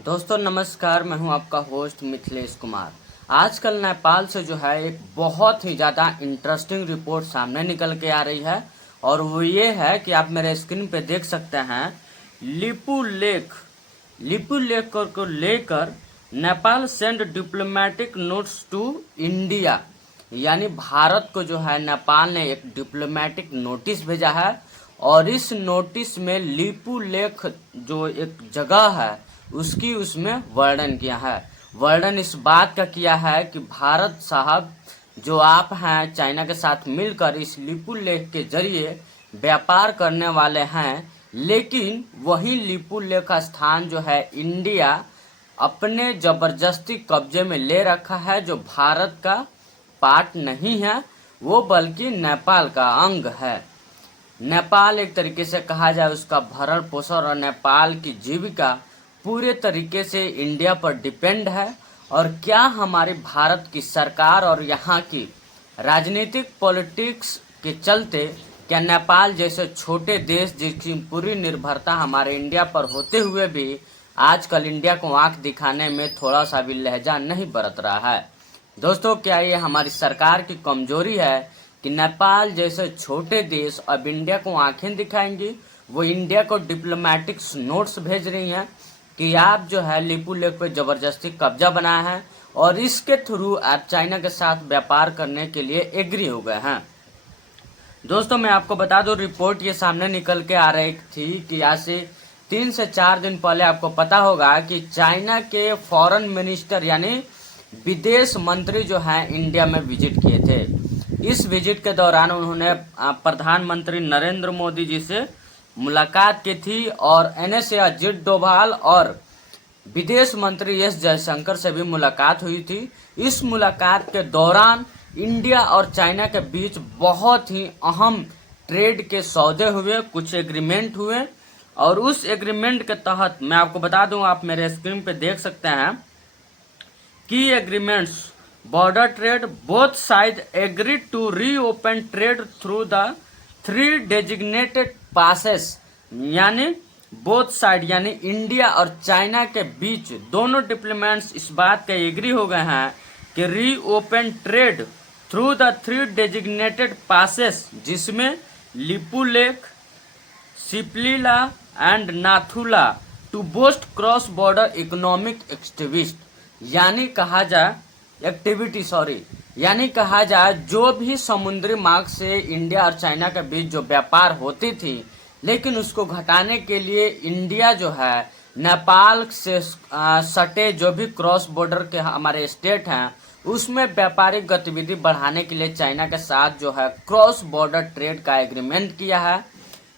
दोस्तों नमस्कार, मैं हूं आपका होस्ट मिथिलेश कुमार। आजकल नेपाल से जो है एक बहुत ही ज़्यादा इंटरेस्टिंग रिपोर्ट सामने निकल के आ रही है और वो ये है कि आप मेरे स्क्रीन पे देख सकते हैं। लिपू लेख को लेकर Nepal send diplomatic notes to India, यानी भारत को जो है नेपाल ने एक डिप्लोमेटिक नोटिस भेजा है। और इस नोटिस में लिपू लेख जो एक जगह है उसकी उसमें वर्णन किया है। वर्णन इस बात का किया है कि भारत साहब जो आप हैं चाइना के साथ मिलकर इस लिपू लेख के जरिए व्यापार करने वाले हैं, लेकिन वही लिपू लेख का स्थान जो है इंडिया अपने जबरदस्ती कब्जे में ले रखा है, जो भारत का पार्ट नहीं है वो बल्कि नेपाल का अंग है। नेपाल एक तरीके से कहा जाए उसका भरण पोषण और नेपाल की जीविका पूरे तरीके से इंडिया पर डिपेंड है। और क्या हमारी भारत की सरकार और यहाँ की राजनीतिक पॉलिटिक्स के चलते क्या नेपाल जैसे छोटे देश जिसकी पूरी निर्भरता हमारे इंडिया पर होते हुए भी आजकल इंडिया को आंख दिखाने में थोड़ा सा भी लहजा नहीं बरत रहा है? दोस्तों, क्या ये हमारी सरकार की कमजोरी है कि नेपाल जैसे छोटे देश अब इंडिया को आंखें दिखाएंगी? वो इंडिया को डिप्लोमेटिक नोट्स भेज रही हैं कि आप जो है लिपू लेख पे जबरदस्ती कब्जा बनाया है और इसके थ्रू आप चाइना के साथ व्यापार करने के लिए एग्री हो गए हैं। दोस्तों, मैं आपको बता दूं, रिपोर्ट ये सामने निकल के आ रही थी कि आज से 3 से 4 दिन पहले आपको पता होगा कि चाइना के फॉरेन मिनिस्टर यानी विदेश मंत्री जो हैं इंडिया में विजिट किए थे। इस विजिट के दौरान उन्होंने प्रधानमंत्री नरेंद्र मोदी जी से मुलाकात की थी और एनएसए अजित डोभाल और विदेश मंत्री एस जयशंकर से भी मुलाकात हुई थी। इस मुलाकात के दौरान इंडिया और चाइना के बीच बहुत ही अहम ट्रेड के सौदे हुए, कुछ एग्रीमेंट हुए और उस एग्रीमेंट के तहत मैं आपको बता दूं, आप मेरे स्क्रीन पे देख सकते हैं की agreements border trade, both side agreed to reopen trade through the 3 designated passes, यानी बोथ साइड यानी इंडिया और चाइना के बीच दोनों डिप्लोमेट्स इस बात का एग्री हो गए हैं कि reopen trade through the 3 designated passes, जिसमें लिपू लेख, सिपलीला and Nathu La to boost cross border economic activity यानी कहा जाए जो भी समुद्री मार्ग से इंडिया और चाइना के बीच जो व्यापार होती थी, लेकिन उसको घटाने के लिए इंडिया जो है नेपाल से सटे जो भी क्रॉस बॉर्डर के हमारे स्टेट हैं उसमें व्यापारिक गतिविधि बढ़ाने के लिए चाइना के साथ जो है क्रॉस बॉर्डर ट्रेड का एग्रीमेंट किया है।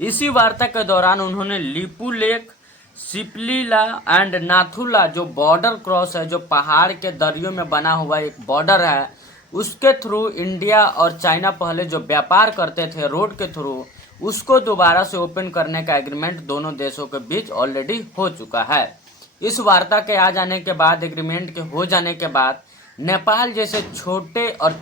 इसी वार्ता के दौरान उन्होंने लिपू लेक, सिपलीला एंड नाथुला जो बॉर्डर क्रॉस है, जो पहाड़ के दरियों में बना हुआ एक बॉर्डर है, उसके थ्रू इंडिया और चाइना पहले जो व्यापार करते थे रोड के थ्रू, उसको दोबारा से ओपन करने का एग्रीमेंट दोनों देशों के बीच ऑलरेडी हो चुका है। इस वार्ता के आ जाने के बाद, एग्रीमेंट के हो जाने के बाद, नेपाल जैसे छोटे और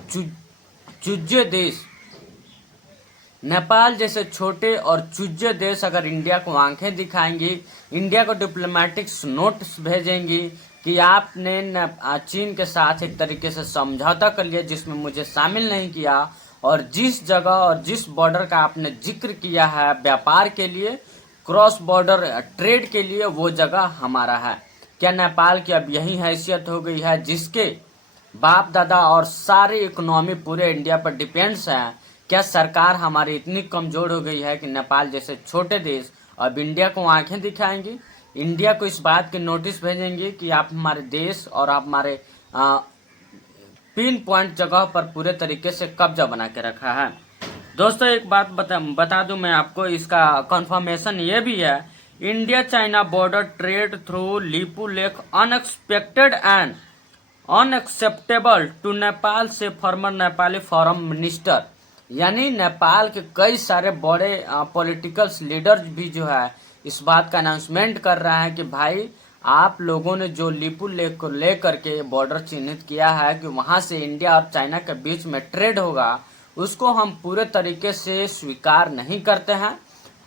चुज्जे देश अगर इंडिया को आंखें दिखाएंगी, इंडिया को डिप्लोमेटिक नोट्स भेजेंगी कि आपने चीन के साथ एक तरीके से समझौता कर लिया जिसमें मुझे शामिल नहीं किया, और जिस जगह और जिस बॉर्डर का आपने जिक्र किया है व्यापार के लिए, क्रॉस बॉर्डर ट्रेड के लिए, वो जगह हमारा है। क्या नेपाल की अब यही हैसियत हो गई है जिसके बाप दादा और सारी इकोनॉमी पूरे इंडिया पर डिपेंड्स है? क्या सरकार हमारी इतनी कमजोर हो गई है कि नेपाल जैसे छोटे देश अब इंडिया को आंखें दिखाएंगी, इंडिया को इस बात की नोटिस भेजेंगी कि आप हमारे देश और आप हमारे पिन पॉइंट जगह पर पूरे तरीके से कब्जा बना के रखा है? दोस्तों, एक बात बता दूं मैं आपको, इसका कंफर्मेशन ये भी है, India China border trade through Lipulekh unexpected and unacceptable to Nepal से फॉर्मर नेपाली फॉरेन मिनिस्टर, यानी नेपाल के कई सारे बड़े पॉलिटिकल लीडर्स भी जो है इस बात का अनाउंसमेंट कर रहा है कि भाई आप लोगों ने जो लिपू लेक को लेकर के बॉर्डर चिन्हित किया है कि वहां से इंडिया और चाइना के बीच में ट्रेड होगा, उसको हम पूरे तरीके से स्वीकार नहीं करते हैं।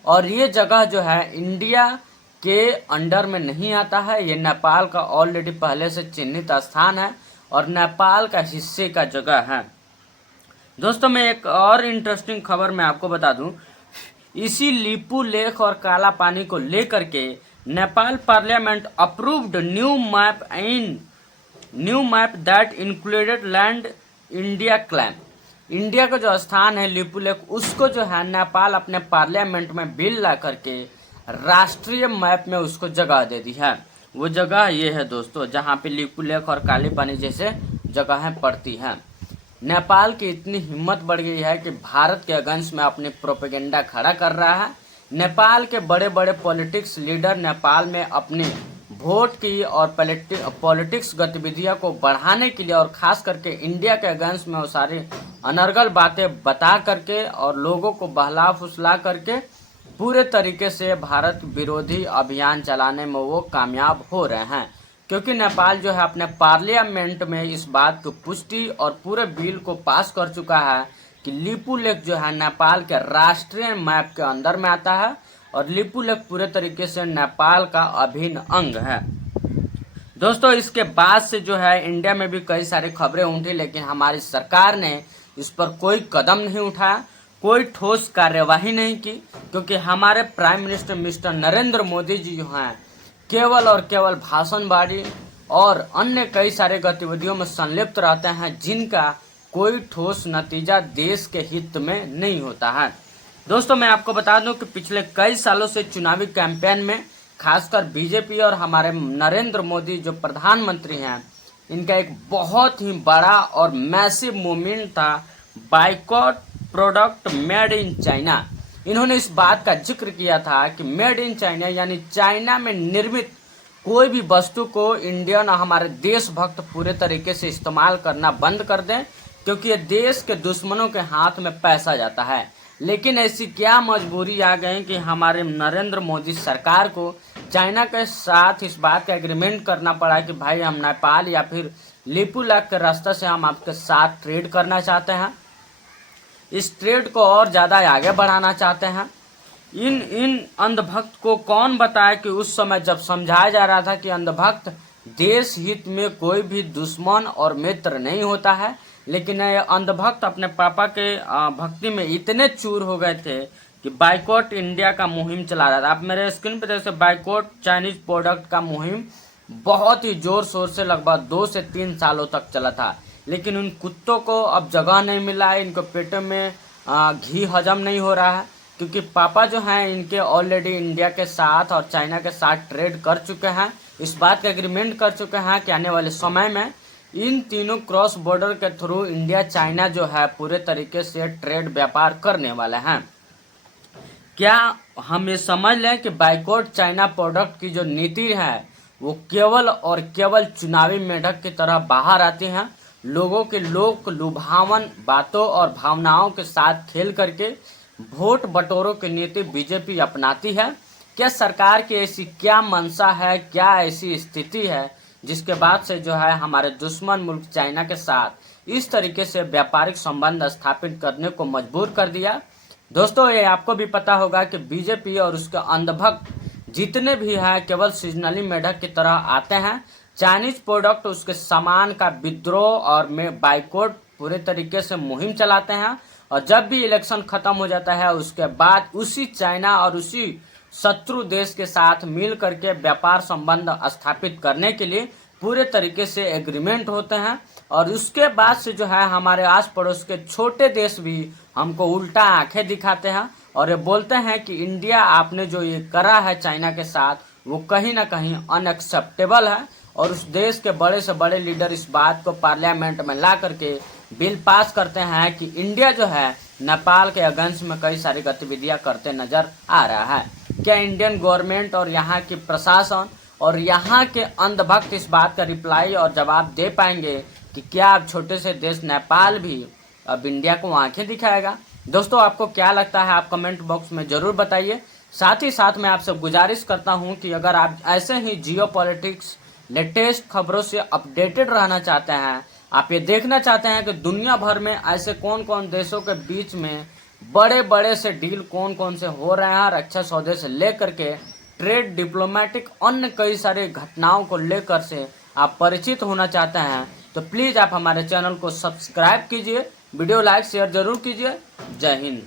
और ये जगह जो है इंडिया के अंडर में नहीं आता है। ये नेपाल का ऑलरेडी पहले से चिन्हित स्थान है और नेपाल का हिस्से का जगह है। दोस्तों मैं एक और इंटरेस्टिंग खबर मैं आपको बता दूं, इसी लिपू लेक और काला पानी को लेकर के Nepal parliament approved new map that included land India claim. India का जो स्थान है लिपू लेक, उसको जो है नेपाल अपने पार्लियामेंट में बिल ला करके राष्ट्रीय मैप में उसको जगह दे दी है। वो जगह ये है दोस्तों, जहाँ पे लिपू लेक और काली पानी जैसे जगहें पड़ती हैं। नेपाल की इतनी हिम्मत बढ़ गई है कि भारत के अगेंस्ट में अपनी प्रोपेगेंडा खड़ा कर रहा है। नेपाल के बड़े बड़े पॉलिटिक्स लीडर नेपाल में अपनी वोट की और पॉलिटिक्स गतिविधियों को बढ़ाने के लिए और खास करके इंडिया के अगेंस्ट में वो सारी अनर्गल बातें बता करके और लोगों को बहला फुसला करके पूरे तरीके से भारत विरोधी अभियान चलाने में वो कामयाब हो रहे हैं, क्योंकि नेपाल जो है अपने पार्लियामेंट में इस बात को पुष्टि और पूरे बिल को पास कर चुका है कि लिपू लेक जो है नेपाल के राष्ट्रीय मैप के अंदर में आता है और लिपू लेक पूरे तरीके से नेपाल का अभिन्न अंग है। दोस्तों इसके बाद से जो है इंडिया में भी कई सारी खबरें उठी, लेकिन हमारी सरकार ने इस पर कोई कदम नहीं उठाया, कोई ठोस कार्यवाही नहीं की, क्योंकि हमारे prime minister mister Narendra Modi ji जो हैं केवल और केवल भाषणबाजी और अन्य कई सारे गतिविधियों में संलिप्त रहते हैं, जिनका कोई ठोस नतीजा देश के हित में नहीं होता है। दोस्तों मैं आपको बता दूं कि पिछले कई सालों से चुनावी कैंपेन में खासकर बीजेपी और हमारे नरेंद्र मोदी जो प्रधानमंत्री हैं, इनका एक बहुत ही बड़ा और मैसिव मूवमेंट था, boycott product made in China. इन्होंने इस बात का जिक्र किया था कि मेड इन चाइना यानी चाइना में निर्मित कोई भी वस्तु को इंडियन हमारे देशभक्त पूरे तरीके से इस्तेमाल करना बंद कर दें, क्योंकि ये देश के दुश्मनों के हाथ में पैसा जाता है। लेकिन ऐसी क्या मजबूरी आ गई कि हमारे नरेंद्र मोदी सरकार को चाइना के साथ इस बात का एग्रीमेंट करना पड़ा कि भाई हम नेपाल या फिर लिपू लेक के रास्ते से हम आपके साथ ट्रेड करना चाहते हैं, इस ट्रेड को और ज़्यादा आगे बढ़ाना चाहते हैं। इन अंधभक्त को कौन बताए कि उस समय जब समझाया जा रहा था कि अंधभक्त देश हित में कोई भी दुश्मन और मित्र नहीं होता है, लेकिन ये अंधभक्त अपने पापा के भक्ति में इतने चूर हो गए थे कि बाइकॉट इंडिया का मुहिम चला रहा था। आप मेरे स्क्रीन पर जैसे बाइकॉट चाइनीज प्रोडक्ट का मुहिम बहुत ही जोर शोर से लगभग 2 से 3 सालों तक चला था, लेकिन उन कुत्तों को अब जगह नहीं मिला है, इनको पेट में घी हजम नहीं हो रहा है, क्योंकि पापा जो हैं इनके ऑलरेडी इंडिया के साथ और चाइना के साथ ट्रेड कर चुके हैं, इस बात का एग्रीमेंट कर चुके हैं कि आने वाले समय में इन तीनों क्रॉस बॉर्डर के थ्रू इंडिया चाइना जो है पूरे तरीके से ट्रेड व्यापार करने वाले हैं। क्या हम ये समझ लें कि बाइकॉट चाइना प्रोडक्ट की जो नीति है वो केवल और केवल चुनावी मेढक की तरह बाहर आती हैं, लोगों के लोक लुभावन बातों और भावनाओं के साथ खेल करके वोट बटोरों की नीति बीजेपी अपनाती है? क्या सरकार की ऐसी क्या मंशा है, क्या ऐसी स्थिति है जिसके बाद से जो है हमारे दुश्मन मुल्क चाइना के साथ इस तरीके से व्यापारिक संबंध स्थापित करने को मजबूर कर दिया? दोस्तों ये आपको भी पता होगा कि बीजेपी और उसके अंधभक्त जितने भी हैं केवल सीजनली मेढक की तरह आते हैं, चाइनीज प्रोडक्ट उसके सामान का विद्रोह और में बाइकॉट पूरे तरीके से मुहिम चलाते हैं, और जब भी इलेक्शन खत्म हो जाता है उसके बाद उसी चाइना और उसी शत्रु देश के साथ मिल करके व्यापार संबंध स्थापित करने के लिए पूरे तरीके से एग्रीमेंट होते हैं, और उसके बाद से जो है हमारे आस पड़ोस के छोटे देश भी हमको उल्टा आंखें दिखाते हैं और ये बोलते हैं कि इंडिया आपने जो ये करा है चाइना के साथ वो कहीं ना कहीं अनएक्सेप्टेबल है, और उस देश के बड़े से बड़े लीडर इस बात को पार्लियामेंट में ला करके बिल पास करते हैं कि इंडिया जो है नेपाल के अगेंस्ट में कई सारी गतिविधियां करते नजर आ रहा है। क्या इंडियन गवर्नमेंट और यहाँ की प्रशासन और यहाँ के अंधभक्त इस बात का रिप्लाई और जवाब दे पाएंगे कि क्या अब छोटे से देश नेपाल भी अब इंडिया को आंखें दिखाएगा? दोस्तों आपको क्या लगता है, आप कमेंट बॉक्स में जरूर बताइए। साथ ही साथ मैं आपसे गुजारिश करता हूं कि अगर आप ऐसे ही जियो पॉलिटिक्स लेटेस्ट खबरों से अपडेटेड रहना चाहते हैं, आप ये देखना चाहते हैं कि दुनिया भर में ऐसे कौन कौन देशों के बीच में बड़े बड़े से डील कौन कौन से हो रहे हैं, रक्षा सौदे से लेकर के ट्रेड, डिप्लोमेटिक, अन्य कई सारे घटनाओं को लेकर से आप परिचित होना चाहते हैं तो प्लीज़ आप हमारे चैनल को सब्सक्राइब कीजिए, वीडियो लाइक शेयर जरूर कीजिए। जय हिंद।